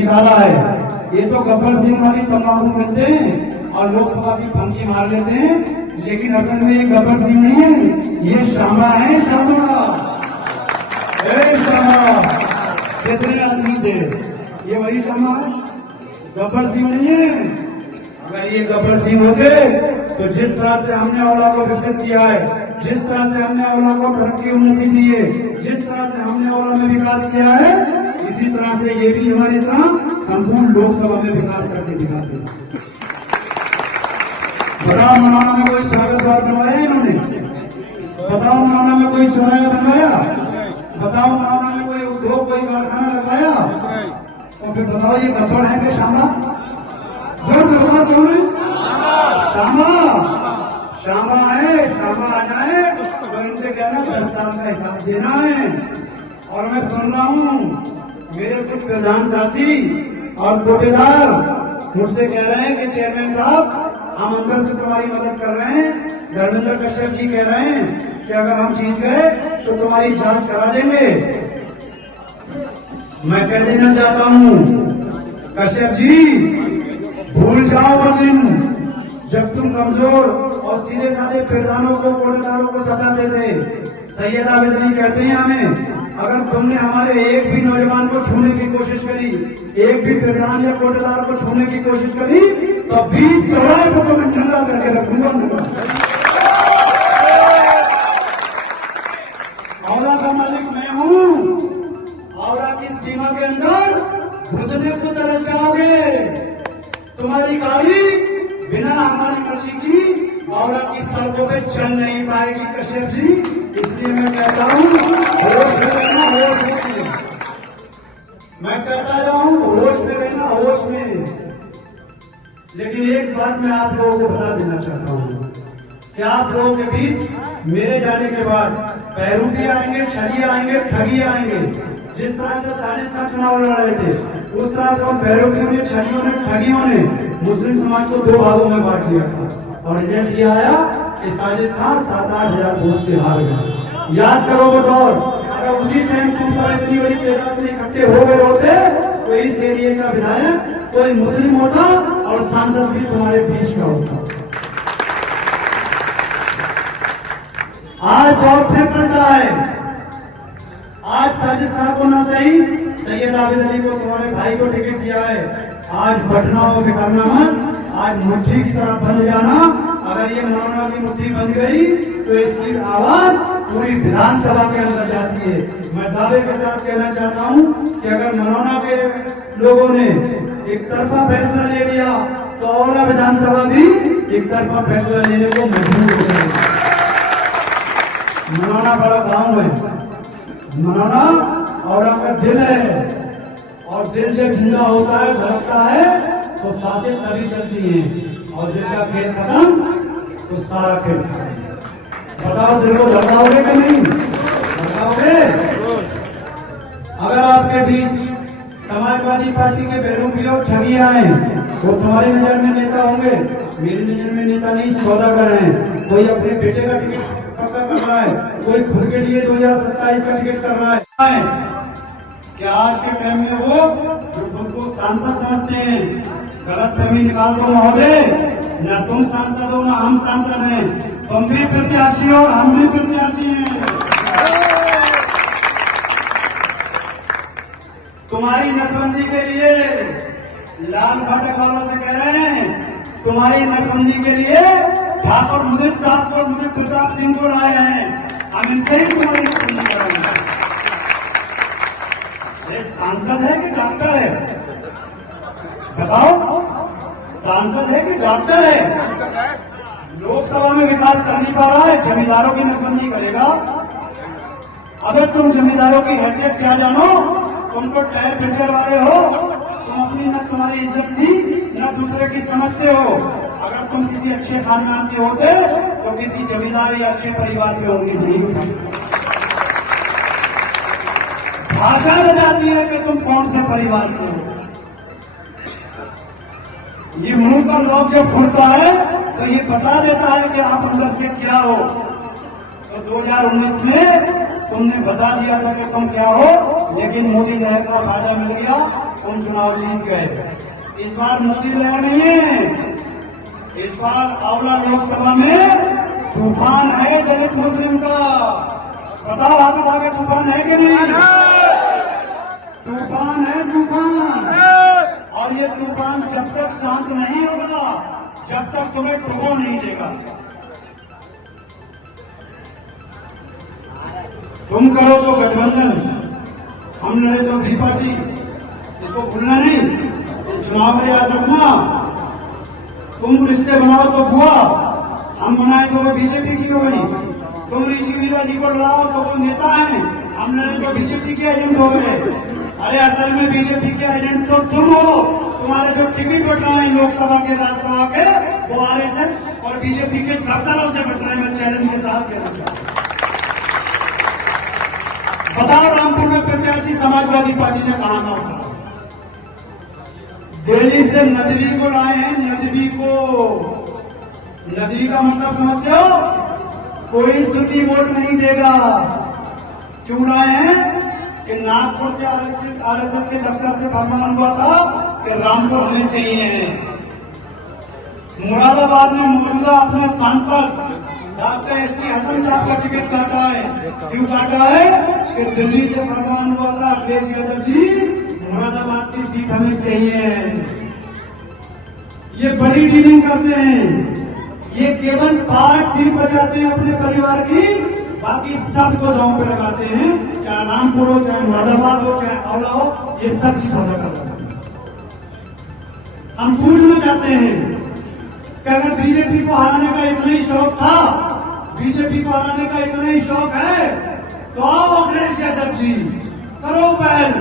निकाला है। ये तो गब्बर सिंह वाली तंबाकू मिलते हैं और लोकसभा की फंकी मार लेते हैं, लेकिन असल में ये गब्बर सिंह नहीं है, ये श्यामा है। श्यामा कितने आदमी थे, ये वही श्यामा है, गब्बर सिंह नहीं है। अगर ये गब्बर सिंह होते तो जिस तरह से हमने औला को विकसित किया है, जिस तरह से हमने औला को तरक्की उन्नति दी है, जिस तरह से हमने औला में विकास किया है, इसी तरह से ये भी हमारी तरह संपूर्ण लोकसभा में विकास करके दिखाते हैं। बताओ मनाना में कोई स्वागत द्वार बनवाया इन्होंने? बताओ मनाना में कोई चौराहा बनवाया? बताओ मनाना में कोई उद्योग, कोई कारखाना लगाया? तो फिर बताओ ये गब्बर है कि श्यामा? जो सरकार क्यों है? श्यामा है। श्यामा आ जाए तो इनसे कहना 10 साल का हिसाब देना है। और मैं सुन रहा हूँ मेरे कुछ प्रधान साथी और कोटेदार मुझसे कह रहे हैं कि चेयरमैन साहब हम अंदर से तुम्हारी मदद कर रहे हैं। धर्मेंद्र कश्यप जी कह रहे हैं कि अगर हम जीत गए तो तुम्हारी जांच करा देंगे। मैं कह देना चाहता हूँ कश्यप जी, भूल जाओ वो दिन जब तुम कमजोर और सीधे साधे प्रधानों को, कोटेदारों को सताते थे। सैयद आबिदनी कहते हैं हमें, अगर तुमने हमारे एक भी नौजवान को छूने की कोशिश करी, एक भी प्रधान या कोटेदार को छूने की कोशिश करी, तो बीच चौराहे को मैं ठंडा करके रखूंगा। औला का मालिक मैं हूँ। औला की सीमा के अंदर घुसने को तरस जाओगे। तुम्हारी गाड़ी बिना हमारी मर्जी की औला की सड़कों पे चल नहीं पाएगी कश्यप जी। इसलिए मैं कहता हूँ होश में रहना, होश में। मैं कहता जाऊँ होश में रहना, होश में। लेकिन एक बात मैं आप लोगों को बता देना चाहता हूँ कि आप लोगों के बीच मेरे जाने के बाद पैरू भी आएंगे, छड़िए आएंगे, ठगी आएंगे। जिस तरह से साजिद खान चुनाव लड़ रहे थे, उस तरह से पैरों ने, छड़ियों ने, ठगियों ने मुस्लिम समाज को 2 भागों में बांट दिया था और रिजल्ट ये आया कि साजिद खान 7-8 हजार वोट से हार गए। याद करो वो दौर। अगर उसी टाइम तुम सब इतनी बड़ी तादाद में इकट्ठे हो गए होते तो इस एरिया का विधायक कोई मुस्लिम होता और सांसद भी तुम्हारे बीच का होता। आज दौर फिर पलटा है। आज साजिद खान को ना सही, सैयद आबिद अली को, तुम्हारे भाई को टिकट दिया है। आज बटना और बिखरना मत, आज मुट्ठी की तरफ बंध जाना। अगर ये मौलाना की मुट्ठी बंध गई तो इसकी आवाज पूरी विधानसभा के अंदर जाती है। मैं दावे के साथ कहना चाहता हूँ कि अगर मौलाना के लोगों ने एक तरफा फैसला ले लिया तो औला विधानसभा भी एक तरफा फैसला लेने को मजबूर हो जाएगी। मौलाना बड़ा गांव है, मौलाना औला का दिल है, और दिल जब जिंदा होता है, धड़कता है, तो सांसें तभी चलती हैं, और दिल का खेल खत्म तो सारा खेल खत्म। बताओ दिल को धड़काओगे कि नहीं? धड़काओगे? अगर आपके बीच समाजवादी पार्टी के बेरूपी और ठगी आए, वो तुम्हारी नजर में नेता होंगे, मेरी नजर में नेता नहीं, सौदागर हैं। कोई अपने बेटे का टिकट पक्का कर रहा है, कोई खुद के लिए 2027 का टिकट कर रहा है। कि आज के टाइम में वो जो खुद को सांसद समझते हैं, गलत फहमी निकाल दो महोदय, न तुम सांसद हो न हम सांसद हैं। तुम भी प्रत्याशी हो और हम भी प्रत्याशी हैं। तुम्हारी नसबंदी के लिए लाल फाटक वालों से कह रहे हैं, तुम्हारी नसबंदी के लिए ठाकुर मुदित साहब को, मुदित प्रताप सिंह को लाए हैं। हम इनसे ही तुम्हारी नसबंदी कराएंगे। ये सांसद है कि डॉक्टर है? बताओ, सांसद है कि डॉक्टर है? लोकसभा में विकास कर नहीं पा रहा है, जमींदारों की नसबंदी करेगा। अगर तुम जमींदारों की हैसियत क्या जानो, तुम तो टायर पंचर वाले हो, तुम अपनी न तुम्हारी इज्जत थी न दूसरे की समझते हो। अगर तुम किसी अच्छे खानदान से होते तो किसी जमींदार या अच्छे परिवार में होंगे नहीं। भाषा बताती है कि तुम कौन से परिवार से हो। ये मुंह का लॉक जब खुलता है तो ये बता देता है कि आप अंदर से क्या हो। तो 2019 में तुमने बता दिया था कि तुम क्या हो, लेकिन मोदी लहर का फायदा मिल गया। हम चुनाव जीत गए। इस बार मोदी लहर नहीं है, इस बार आंवला लोकसभा में तूफान है दलित मुस्लिम का। बताओ हाथ उठा के, तूफान है कि नहीं? तूफान है, तूफान। और ये तूफान जब तक शांत नहीं होगा, जब तक तुम्हें डुबो नहीं देगा। तुम करो तो गठबंधन, हम लड़े तो भी पार्टी, इसको भूलना नहीं। चुनाव में याद रखना, तुम रिश्ते बनाओ तो बुआ, हम बनाए तो वो बीजेपी की हो गई। तुम ऋषि वीरा जी को लड़ाओ तो वो नेता है, हम लड़े तो बीजेपी के एजेंट हो गए। अरे असल में बीजेपी के एजेंट तो तुम हो। तुम्हारे जो टिकट बट रहे हैं लोकसभा के, राज्यसभा के, वो आरएसएस और बीजेपी के दफ्तरों से बट रहे हैं। मैं चैलेंज के साथ कहना चाहता हूं। बताओ रामपुर में प्रत्याशी समाजवादी पार्टी ने कहा ना उठा? दिल्ली से नदवी को लाए हैं, नदवी को। नदवी का मतलब समझते हो? कोई सुन्नी वोट नहीं देगा। क्यों लाए हैं? कि नागपुर से आरएसएस के दफ्तर से फरमान हुआ था कि रामपुर हमें चाहिए। मुरादाबाद में मौजूदा अपने सांसद डॉक्टर एसटी हसन साहब का टिकट काटा है। क्यों काटा है? कि दिल्ली से फरमान हुआ था, अखिलेश यादव जी मुरादाबाद की सीट हमें चाहिए। ये बड़ी डीलिंग करते हैं, ये केवल 5 सीट बचाते हैं अपने परिवार की, बाकी सबको दांव पे लगाते हैं। चाहे रामपुर हो, चाहे मुरादाबाद हो, चाहे आंवला हो, ये सब की सौदा करते हैं। हम पूछना चाहते हैं कि अगर बीजेपी को हराने का इतना ही शौक था, बीजेपी को हराने का इतना ही शौक है, तो आओ अखिलेश यादव जी, करो पहल,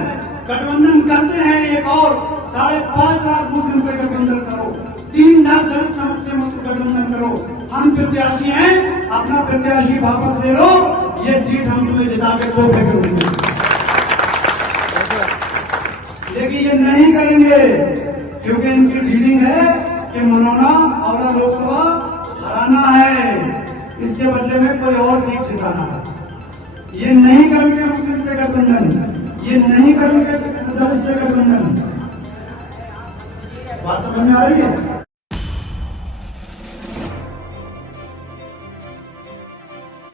गठबंधन करते हैं। एक और 5.5 लाख मुस्लिम से गठबंधन करो, 3 लाख दलित समाज से गठबंधन करो। हम प्रत्याशी हैं, अपना प्रत्याशी वापस ले लो, ये सीट हम तुम्हें जिता के दो फिक्र देंगे। लेकिन ये नहीं करेंगे क्योंकि इनकी डीलिंग है कि मनोना आंवला लोकसभा हराना है, इसके बदले में कोई और सीट जिताना है। ये नहीं करेंगे मुस्लिम से गठबंधन, ये नहीं करेंगे दलित से गठबंधन। बात समझ में आ रही है?